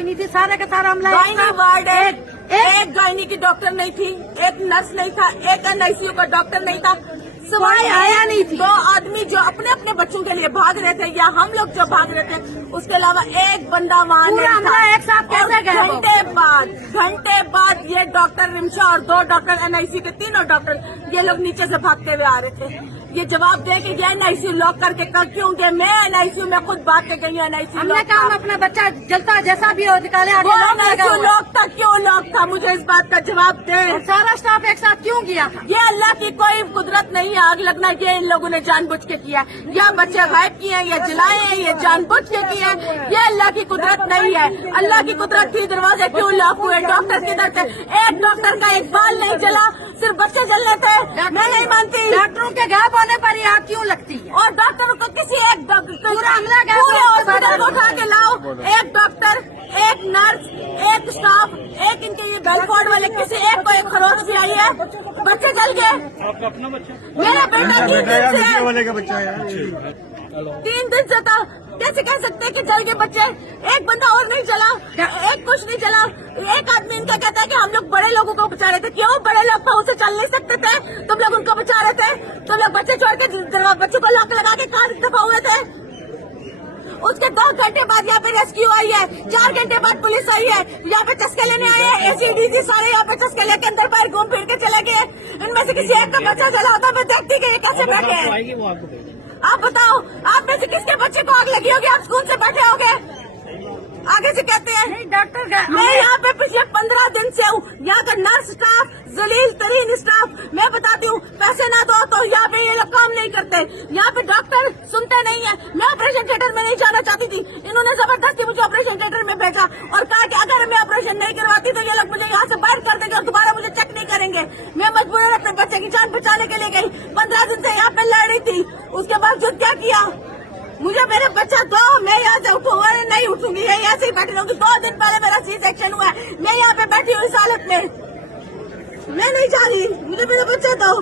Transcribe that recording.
कोई नहीं थी, सारे का सारा अमला गायनी वार्ड है, एक गायनी की डॉक्टर नहीं थी, एक नर्स नहीं था, एक एनआईसीयू का डॉक्टर नहीं था, कोई आया नहीं थी। 2 आदमी जो अपने अपने बच्चों के लिए भाग रहे थे या हम लोग जो भाग रहे थे, उसके अलावा एक बंदा वहाँ पूरा नहीं अमला था। एक साथ कैसे गए वो? घंटे बाद ये डॉक्टर रिमशा और 2 डॉक्टर एनआईसीयू के 3 डॉक्टर ये लोग नीचे से भागते हुए आ रहे थे। ये जवाब दे कि ये एनआईसीयू लॉक करके कल क्यों गए? मैं एनआईसीयू में खुद भाग के गई हूँ। एनआईसीयू हमने कहा हम अपना बच्चा जलता जैसा भी हो निकाले, आगे लोग लगा एनआईसीयू हुआ है। लॉक था, क्यों लॉक था? मुझे इस बात का जवाब दे। और सारा स्टाफ एक साथ क्यों किया था? ये अल्लाह की कोई कुदरत नहीं है आग लगना, ये इन लोगों ने जानबूझ के किया। या बच्चे गायब किए हैं, या जलाए हैं, ये जानबूझ के किए हैं। ये अल्लाह की कुदरत नहीं है। अल्लाह की कुदरत थी, दरवाजे क्यों लॉक हुए? डॉक्टर किधर थे? एक डॉक्टर का एक बाल नहीं जला, सिर्फ बच्चे जलने थे। मैं नहीं मानती। डॉक्टरों के गायब होने पर ही आग क्यों लगती है? और डॉक्टरों को किसी एक डॉक्टर पूरा अमला गायब पूरे हो, हॉस्पिटल को उठा के लाओ। एक डॉक्टर, एक नर्स, एक स्टाफ, एक इनके ये बेलफोर्ड वाले, किसी एक को एक खरोच भी आई है। बच्चे जल गए। आपका अपना बच्चा? मेरा बेटा 3 दिन से वाले का बच्चा है। 3 दिन से था। कैसे कह सकते हैं कि जल गए बच्चे? एक बंदा और नहीं जला, एक कुछ नहीं जला। एक आदमी इनका कहता है कि हम लोग बड़े लोगों को बचा रहे थे। क्यों? बड़े लोग तो उसे चल नहीं सकते थे, तुम लोग उनको बचा रहे थे। तुम लोग बच्चे छोड़ के बच्चों को लॉक लगा के कहाँ दफा हुए थे? उसके 2 घंटे बाद यहाँ पे रेस्क्यू आई है, 4 घंटे बाद पुलिस आई है, यहाँ पे चस्के लेने आए हैं। एसीडीसी सारे यहाँ पे चस्के लेके अंदर बाहर घूम फिर के चले गए। इनमें से किसी एक का बच्चा जला होता, मैं देखती कि ये कैसे बैठे हैं। आप बताओ, आप में से किसके बच्चे को आग लगी होगी? आप स्कूल से बैठे होगे, आगे से कहते हैं। डॉक्टर मैं यहाँ पे पिछले 15 दिन से हूँ। यहाँ का नर्स स्टाफ, जलील तरीन स्टाफ, मैं बताती हूँ, पैसे ना दो तो यहाँ पे ये लोग काम नहीं करते। यहाँ पे डॉक्टर सुनते नहीं है। मैं ऑपरेशन थिएटर में नहीं जाना चाहती थी, इन्होंने जबरदस्ती मुझे ऑपरेशन थिएटर में भेजा और कहा कि अगर मैं ऑपरेशन नहीं करवाती तो ये लोग मुझे यहाँ से बाहर कर देंगे और दोबारा मुझे चेक नहीं करेंगे। मैं मजबूरन अपने बच्चे की जान बचाने के लिए गई। 15 दिन से यहाँ पे लड़ रही थी, उसके बावजूद क्या किया? मुझे मेरे बच्चा दो, मैं यहाँ से उठूंगा नहीं उठूंगी, यही ऐसे ही बैठी रहूंगी। 2 दिन पहले मेरा सी सेक्शन हुआ है, मैं यहाँ पे बैठी हूँ इस हालत में। मैं नहीं जा रही, मुझे मेरा बच्चा दो।